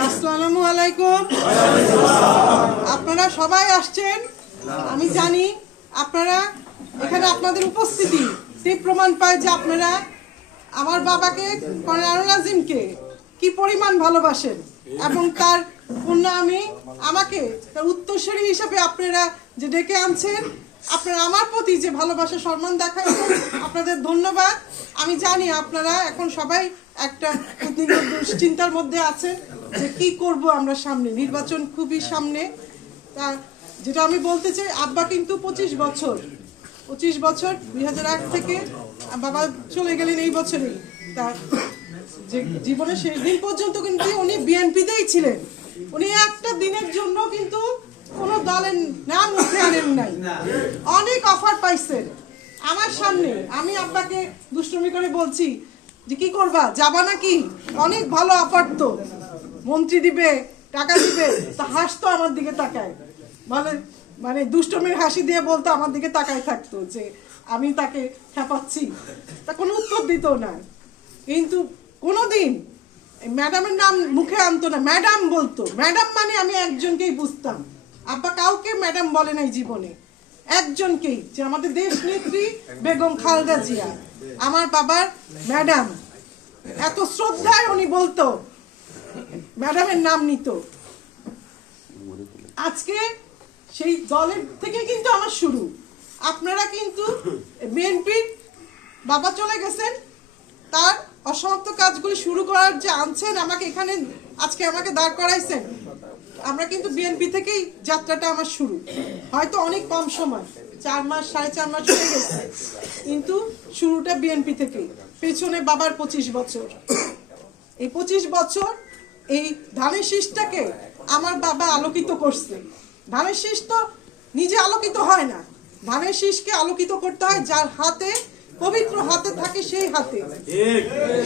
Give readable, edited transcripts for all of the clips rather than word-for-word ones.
আসসালামু আলাইকুম। আপনারা সবাই আসছেন, আমি জানি। আপনারা এখানে আপনাদের উপস্থিতি প্রমাণ পায় যে আপনারা আমার বাবাকে কর্নেল আনোয়ার আজিমকে কি পরিমাণ ভালোবাসেন এবং তার কন্যা আমাকে তার উত্তরসূরি হিসাবে আপনারা যে ডেকে আনছেন, আপনারা আমার প্রতি যে ভালোবাসা সম্মান দেখাচ্ছেন, আপনাদের ধন্যবাদ। আমি জানি আপনারা এখন সবাই একটা দুশ্চিন্তার মধ্যে আছেন যে কি করব আমরা, সামনে নির্বাচন খুবই সামনে। তা যেটা আমি বলতে চাই, আব্বা কিন্তু 25 বছর 2001 থেকে বাবা চলে গেলেন এই বছরেই। তার যে জীবনের শেষ দিন পর্যন্ত কিন্তু উনি বিএনপিতেই ছিলেন। উনি একটা দিনের জন্য কিন্তু কোনো দলের নাম মুখে আনেন নাই। অনেক অফার পাইছেন আমার সামনে। আমি আব্বাকে দুষ্টুমি করে বলছি যে কি করবা, যাবা নাকি, অনেক ভালো অফার তো, মন্ত্রী দিবে, টাকা দিবে। তা হাসতো আমার দিকে তাকায়, মানে দুষ্টুমির হাসি দিয়ে বলতো, আমার দিকে তাকায় থাকতো যে আমি তাকে খেপাচ্ছি। তা কোনো উত্তর দিত না। কিন্তু কোনোদিন ম্যাডামের নাম মুখে আনতো না, ম্যাডাম বলতো। ম্যাডাম মানে আমি একজনকেই বুঝতাম। আব্বা কাউকে ম্যাডাম বলে নাই জীবনে, একজনকেই, যে আমাদের দেশ নেত্রী বেগম খালেদা জিয়া আমার বাবার ম্যাডাম। এত শ্রদ্ধায় উনি বলতো, ম্যাডামের নাম নিত। আজকে সেই দলের থেকে কিন্তু আমার শুরু। আপনারা কিন্তু বিএনপির বাবা চলে গেছেন, তার অসমাপ্ত কাজগুলি শুরু করার যে আনছেন আমাকে এখানে, আজকে আমাকে দাঁড় করাইছেন। আমরা কিন্তু বিএনপি থেকেই যাত্রাটা আমার শুরু। হয়তো অনেক কম সময়, 4 মাস 4.5 মাস হয়ে গেছে, কিন্তু শুরুটা বিএনপি থেকেই। পেছনে বাবার 25 বছর। এই 25 বছর এই ধানের শীষটাকে আমার বাবা আলোকিত করছে। ধানের শীষ তো নিজে আলোকিত হয় না, ধানের শীষকে আলোকিত করতে হয় যার হাতে, পবিত্র হাতে থাকে, সেই হাতে।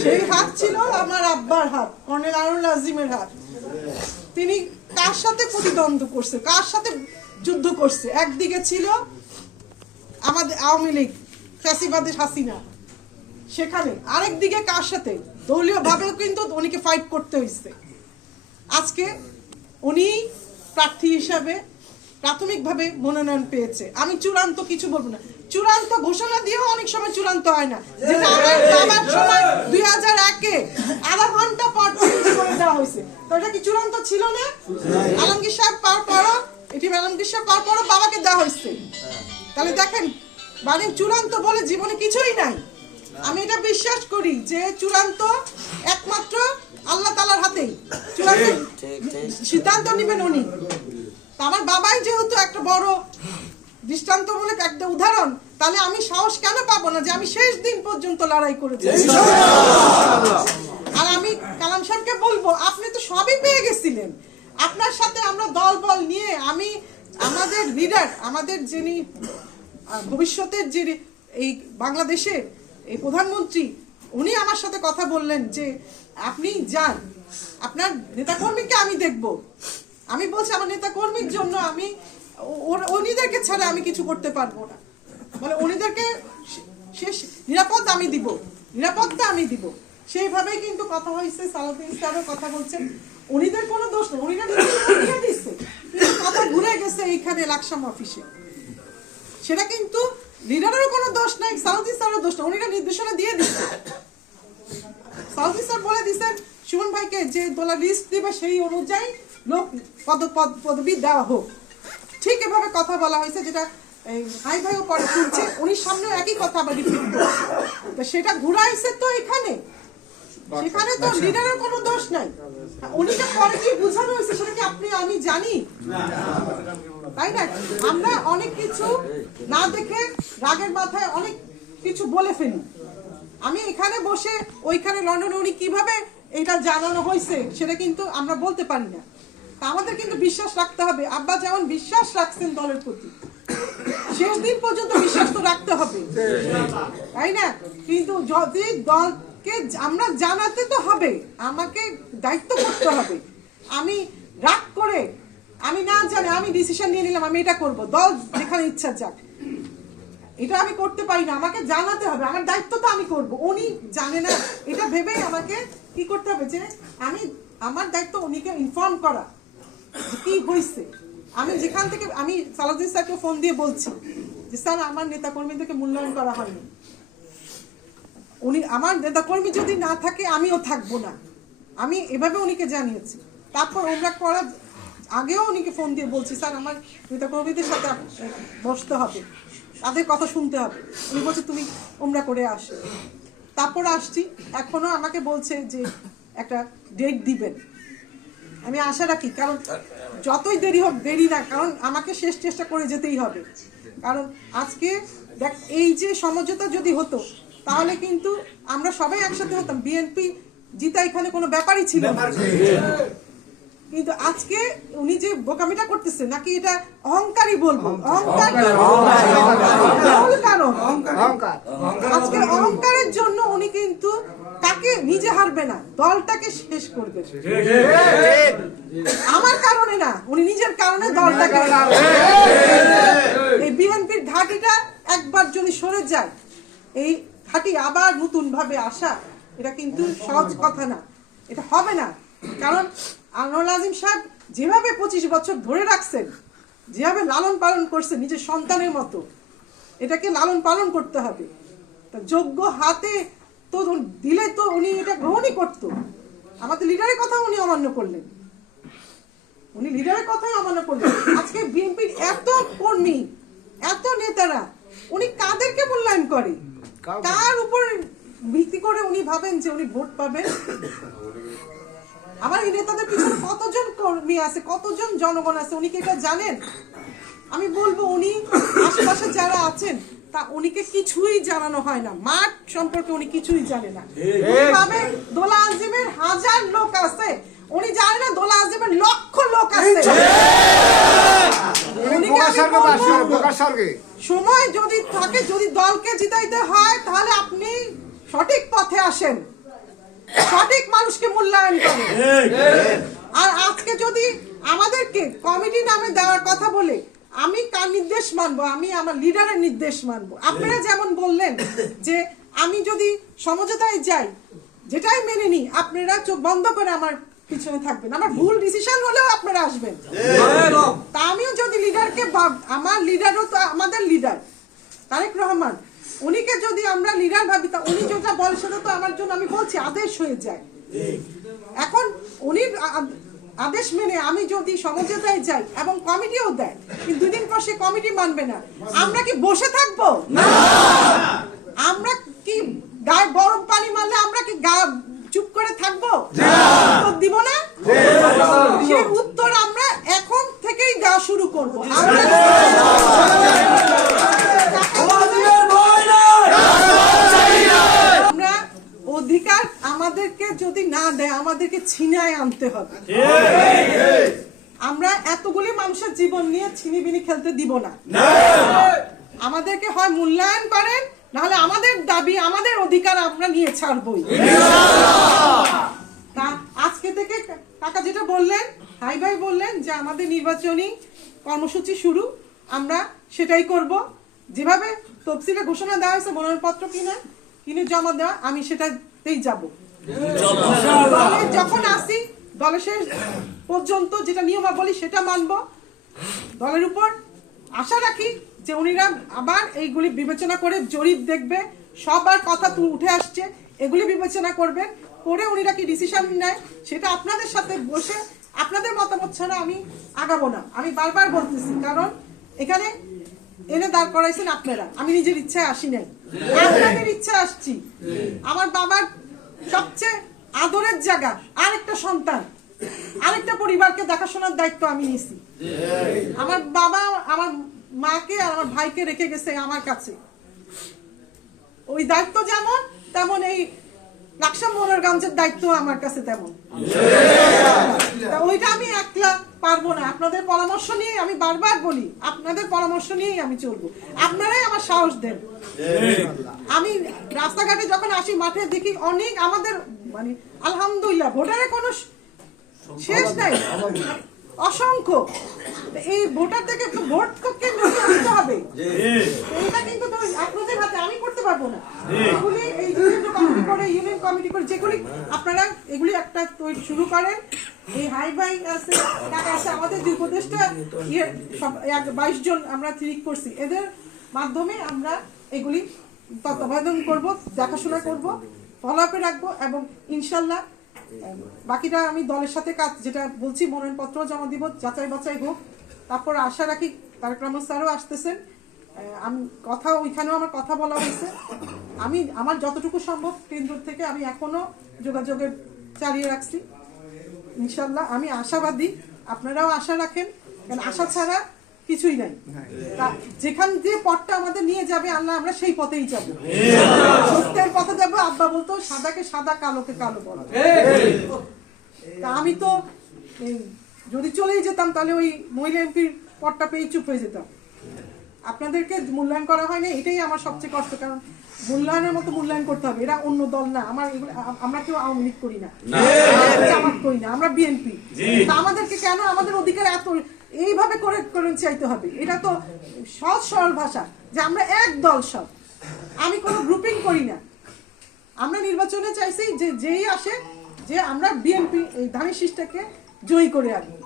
সেই হাত ছিল আমার আব্বার হাত, কর্নেল আনোয়ার আজিমের হাত। তিনি কার সাথে প্রতিদ্বন্দ্ব করছে, কার সাথে যুদ্ধ করছে? একদিকে ছিল আমাদের আওয়ামী লীগ, ফ্যাসিবাদের হাসিনা, সেখানে আরেক দিকে কার সাথে? দলীয় ভাবেও কিন্তু উনিকে ফাইট করতে হয়েছে। আজকে উনি প্রার্থী হিসাবে প্রাথমিকভাবে মনোনয়ন পেয়েছে। আমি চূড়ান্ত কিছু বলবো না, চূড়ান্ত ঘোষণা দিয়েও অনেক সময় চূড়ান্ত হয় না। যেটা আমার বাবার সময় 2001-এ আধা ঘন্টা পর করে দেওয়া হয়েছে, তো এটা কি চূড়ান্ত ছিল না? আলমগীর সাহেব পাওয়ার পরও, আলমগীর সাহেব পাওয়ার পরও বাবাকে দেওয়া হয়েছে। তাহলে দেখেন, মানে চূড়ান্ত বলে জীবনে কিছুই নাই। আমি এটা বিশ্বাস করি যে চূড়ান্ত একমাত্র আল্লাহ তাআলার হাতেই। চূড়ান্ত সিদ্ধান্ত নেবেন উনি। আমার বাবাই যেহেতু একটা বড় দৃষ্টান্তমূলক একটা উদাহরণ, তাহলে আমি সাহস কেন পাবো না যে আমি শেষ দিন পর্যন্ত লড়াই করেছি। আর আমি কালাম সাহেবকে বলবো, আপনি তো সবই পেয়ে গেছিলেন। আপনার সাথে আমরা দল বল নিয়ে, আমি আমাদের লিডার, আমাদের যিনি ভবিষ্যতের যে এই বাংলাদেশের এই প্রধানমন্ত্রী, উনি আমার সাথে কথা বললেন যে আপনি যান, আপনার নেতাকর্মীকে আমি দেখব। আমি বলছি আমার নেতাকর্মীর জন্য আমি উনিদেরকে ছাড়া আমি কিছু করতে পারবো না। বলে উনিদেরকে শেষ নিরাপত্তা আমি দিব। সেইভাবেই কিন্তু কথা হয়েছে। সালাউদ্দিন স্যারও কথা বলছেন, উনিদের কোনো দোষ নেই, উনিরা দিয়ে দিচ্ছে। কথা ঘুরে গেছে এইখানে লাকসাম অফিসে, সেটা কিন্তু লিডারেরও কোনো দোষ নাই, সালাউদ্দিন স্যারের দোষ না, উনিরা নির্দেশনা দিয়ে দিচ্ছে। সালাউদ্দিন স্যার বলে দিচ্ছেন সুমন ভাইকে যে দোলা লিস্ট দিবে, সেই অনুযায়ী লোক পদবি দেওয়া হোক। ঠিক এভাবে কথা বলা হয়েছে, যেটা ভাই ভাইও পরে শুনছে, উনির সামনে একই কথা আবার রিপিট করছে। সেটা ঘুরাইছে তো এখানে, সেখানে তো লিডারের কোনো দোষ নাই। উনিকে পরে কি বোঝানো হয়েছে সেটা কি আপনি আমি জানি, তাই না? আমরা অনেক কিছু না দেখে রাগের মাথায় অনেক কিছু বলে ফেলি। আমি এখানে বসে ওইখানে লন্ডনে উনি কিভাবে এটা জানানো হয়েছে সেটা কিন্তু আমরা বলতে পারি না। তা আমাদের কিন্তু বিশ্বাস রাখতে হবে। আব্বা যেমন বিশ্বাস রাখছেন দলের প্রতি, শেষ দিন পর্যন্ত বিশ্বাস তো রাখতে হবে, তাই না? কিন্তু যদি দলকে আমরা জানাতে তো হবে, আমাকে দায়িত্ব করতে হবে। আমি রাগ করে, আমি না জানি, আমি ডিসিশন নিয়ে নিলাম আমি এটা করব, দল যেখানে ইচ্ছা যাক, এটা আমি করতে পারি না। আমাকে জানাতে হবে, আমার দায়িত্ব তো আমি করব। উনি জানে না এটা ভেবেই আমাকে কি করতে হবে যে আমি আমার দায়িত্ব উনিকে ইনফর্ম করা যে কি হয়েছে। আমি যেখান থেকে আমি সালাউদ্দিন স্যারকে ফোন দিয়ে বলছি যে স্যার আমার নেতাকর্মীদেরকে মূল্যায়ন করা হয়নি, উনি আমার নেতাকর্মী যদি না থাকে আমিও থাকবো না, আমি এভাবে উনিকে জানিয়েছি। তারপর ওমরা করার আগেও উনিকে ফোন দিয়ে বলছি স্যার আমার নেতাকর্মীদের সাথে বসতে হবে, তাদের কথা শুনতে হবে। উনি বলছে তুমি ওমরা করে আসো। তারপর আসছি, এখনো আমাকে বলছে যে একটা ডেট দিবেন। আমি আশা রাখি, কারণ যতই দেরি হোক দেরি না, কারণ আমাকে শেষ চেষ্টা করে যেতেই হবে। কারণ আজকে দেখ এই যে সমঝোতা যদি হতো তাহলে কিন্তু আমরা সবাই একসাথে হতাম, বিএনপি জিতা এখানে কোনো ব্যাপারই ছিল না। কিন্তু আজকে উনি যে বোকামিটা করতেছে, নাকি এটা অহংকারই বলবো, আজকে অহংকারের জন্য উনি কিন্তু তাকে নিজে হারবে না, দলটাকে শেষ করবে। আমার কারণে না, উনি নিজের কারণে দলটাকে, এই বিএনপির ঘাঁটিটা একবার যদি সরে যায়, এই ঘাঁটি আবার নতুন ভাবে আসা এটা কিন্তু সহজ কথা না, এটা হবে না। কারণ আনোয়ার আজিম সাহেব যেভাবে 25 বছর ধরে রাখছেন, যেভাবে লালন পালন করছেন নিজের সন্তানের মতো, এটাকে লালন পালন করতে হবে। যোগ্য হাতে তো দিলে তো উনি এটা গ্রহণই করতো। আমাদের লিডারের কথা উনি অমান্য করলেন, উনি লিডারের কথাই অমান্য করলেন। আজকে বিএনপির এত কর্মী, এত নেতারা, উনি কাদেরকে মূল্যায়ন করে, কার উপর ভিত্তি করে উনি ভাবেন যে উনি ভোট পাবেন? আমার এই নেতাদের পিছনে কতজন কর্মী আছে, কতজন জনগণ আছে, উনি কি এটা জানেন? আমি বলবো উনি আশেপাশে যারা আছেন তা উনিকে কিছুই জানানো হয় না, মাঠ সম্পর্কে উনি কিছুই জানে না। ভাবে দোলা আজিমের 1000 লোক আছে, উনি জানে না দোলা আজিমের লক্ষ লোক আছে। সময় যদি থাকে, যদি দলকে জিতাইতে হয় তাহলে আপনি সঠিক পথে আসেন, সঠিক মানুষকে মূল্যায়ন করেন। আর আজকে যদি আমাদেরকে কমিটি নামে দেওয়ার কথা বলে, আমি কার নির্দেশ মানবো? আমি আমার লিডারের নির্দেশ মানবো। আপনারা যেমন বললেন যে আমি যদি সমঝোতায় যাই, যেটাই মেনে নিই, আপনারা চোখ বন্ধ করে আমার পিছনে থাকবেন, আমার ভুল ডিসিশন হলেও আপনারা আসবেন। তা আমিও যদি লিডারকে, আমার লিডারও তো আমাদের লিডার তারেক রহমান, উনিকে যদি আমরা লিডার ভাবি, তা উনি যেটা বলে সেটা তো আমার জন্য, আমি বলছি, আদেশ হয়ে যায়। এখন উনি আদেশ মেনে আমি যদি সমঝোতায় যাই এবং কমিটিও দেয়, কিন্তু 2 দিন পর সে কমিটি মানবে না, আমরা কি বসে থাকবো? আমরা কি গায়ে গরম পানি মারলে আমরা কি চুপ করে থাকবো? উত্তর দিব না? সেই উত্তর আমরা এখন থেকেই দেওয়া শুরু করবো। আমরা অধিকার আমাদেরকে যদি না দেয়, আমাদেরকে ছিনায় আনতে হবে। আমরা এতগুলি মানুষের জীবন নিয়ে ছিনিবিনি খেলতে দিব না। আমাদেরকে হয় মূল্যায়ন করেন, নাহলে আমাদের দাবি, আমাদের অধিকার আমরা নিয়ে ছাড়বই। তা আজকে থেকে কাকা যেটা বললেন, হাই ভাই বললেন যে আমাদের নির্বাচনী কর্মসূচি শুরু, আমরা সেটাই করব। যেভাবে তফসিলে ঘোষণা দেওয়া হয়েছে মনোনয়নপত্র কিনে জমা দেওয়া, আমি সেটাতেই যাব। যখন আসি দলের শেষ পর্যন্ত যেটা নিয়মাবলী সেটা মানব। দলের উপর আশা রাখি যে উনিরা আবার এইগুলি বিবেচনা করে জরিপ দেখবে, সবার কথা উঠে আসছে, এগুলি বিবেচনা করবেন, করে উনিরা কি ডিসিশন নেয় সেটা আপনাদের সাথে বসে, আপনাদের মতামত ছাড়া আমি আগাবো না। আমি বারবার বলতেছি, কারণ এখানে এনে দাঁড় করাইছেন আপনারা, আমি নিজের ইচ্ছায় আসি নাই, আপনাদের ইচ্ছায় আসছি। আমার বাবার সবচেয়ে আদরের জায়গা আরেকটা সন্তান, আরেকটা পরিবারকে দেখাশোনার দায়িত্ব আমি নিয়েছি। আমার বাবা আমার মাকে আর আমার ভাইকে রেখে গেছে আমার কাছে, ওই দায়িত্ব যেমন তেমন এই লাকসাম মোহনগঞ্জের দায়িত্ব আমার কাছে তেমন। ওইটা আমি একলা পারবো না, আপনাদের পরামর্শ নিয়ে, আমি বারবার বলি আপনাদের পরামর্শ নিয়েই আমি চলবো, আপনারাই আমার সাহস দেন। আমি রাস্তাঘাটে যখন আসি, মাঠে দেখি অনেক আমাদের, মানে আলহামদুলিল্লাহ ভোটারের কোনো শেষ নাই, অসংখ্য। এই ভোটারদেরকে একটু ভোট কেন্দ্র দিতে হবে, এটা কিন্তু তো আপনাদের হাতে, আমি করতে পারবো না। এগুলি এই ইউনিয়ন কমিটি করে, ইউনিয়ন কমিটি করে যেগুলি আপনারা এগুলি একটা শুরু করেন। এই হাই ভাই আছে, টাকা আছে, আমাদের যে উপদেষ্টা 22 জন আমরা ঠিক করছি, এদের মাধ্যমে আমরা এগুলি তত্ত্বাবধান করব, দেখাশোনা করব, ফলো আপে রাখবো এবং ইনশাল্লাহ বাকিটা আমি দলের সাথে কাজ যেটা বলছি, মনোনয়নপত্র জমা দিব, যাচাই বাছাই হোক। তারপর আশা রাখি তারেক রহমান স্যারও আসতেছেন, আমি কথা ওইখানেও আমার কথা বলা হয়েছে। আমি আমার যতটুকু সম্ভব কেন্দ্র থেকে আমি এখনো যোগাযোগের চালিয়ে রাখছি। ইনশাল্লাহ আমি আশাবাদী, আপনারাও আশা রাখেন, কারণ আশা ছাড়া কিছুই নাই। যেখান দিয়ে পথটা আমাদের নিয়ে যাবে আল্লাহ, আমরা সেই পথেই যাবো, সত্যের পথে যাবো। আব্বা বলতো সাদাকে সাদা, কালোকে কালো বলা। তা আমি তো যদি চলেই যেতাম তাহলে ওই মহিলা এমপির পদটা পেয়ে চুপ হয়ে যেতাম। আপনাদেরকে মূল্যায়ন করা হয়নি, এটাই আমার সবচেয়ে কষ্ট। কারণ মূল্যায়নের মতো মূল্যায়ন করতে হবে, এরা অন্য দল না। আমরা কেউ আওয়ামী লীগ করি না, জামাত করি না, আমরা বিএনপি। আমাদেরকে কেন আমাদের অধিকার এত এইভাবে করে চাইতে হবে? এটা তো সহজ সরল ভাষা যে আমরা এক দল সব, আমি কোনো গ্রুপিং করি না। আমরা নির্বাচনে চাইছি যে যেই আসে যে আমরা বিএনপি এই ধানের শীষটাকে জয়ী করে আনবো,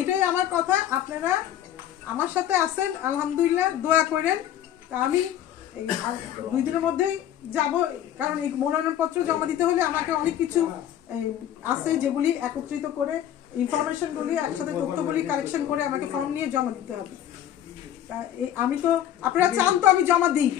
এটাই আমার কথা। আপনারা আমার সাথে আছেন, আলহামদুলিল্লাহ, দোয়া করেন। আমি 2 দিনের মধ্যেই যাব, কারণ এই মনোনয়নপত্র জমা দিতে হলে আমাকে অনেক কিছু আছে যেগুলি একত্রিত করে, ইনফরমেশনগুলি একসাথে, তথ্যগুলি কালেকশন করে আমাকে ফর্ম নিয়ে জমা দিতে হবে। আমি তো, আপনারা চান তো আমি জমা দিই।